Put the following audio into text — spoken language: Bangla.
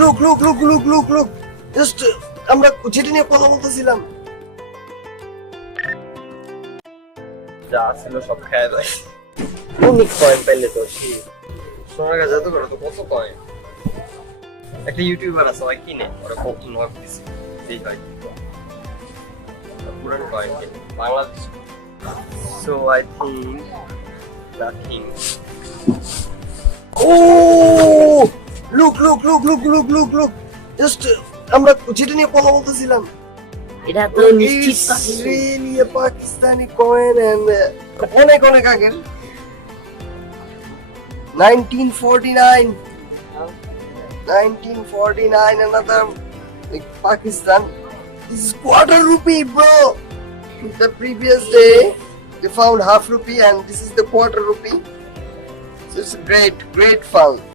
লুক জাস্ট আমরা যেটা নিয়ে কথা বলতেছিলাম যা ছিল সব খেয়ে দেয় অনেক কয়েন পাইলে তো সোনার গাছ এত করে তো কত কয়েন একটা ইউটিউবার আছে ওই কিনে ওরা কখন নক দিছে এই হয় পুরান কয়েন কিনে Bangladesh so I think nothing ও লুক জাস্ট আমরা যেটা নিয়ে কথা বলতেছিলাম এটা তো নিশ্চিত অস্ট্রেলিয়া পাকিস্তানি কয়েন এন্ড অনেক আগের 1949 another like Pakistan. This is quarter rupee, bro. The previous day they found half rupee and this is the quarter rupee. So it's a great found.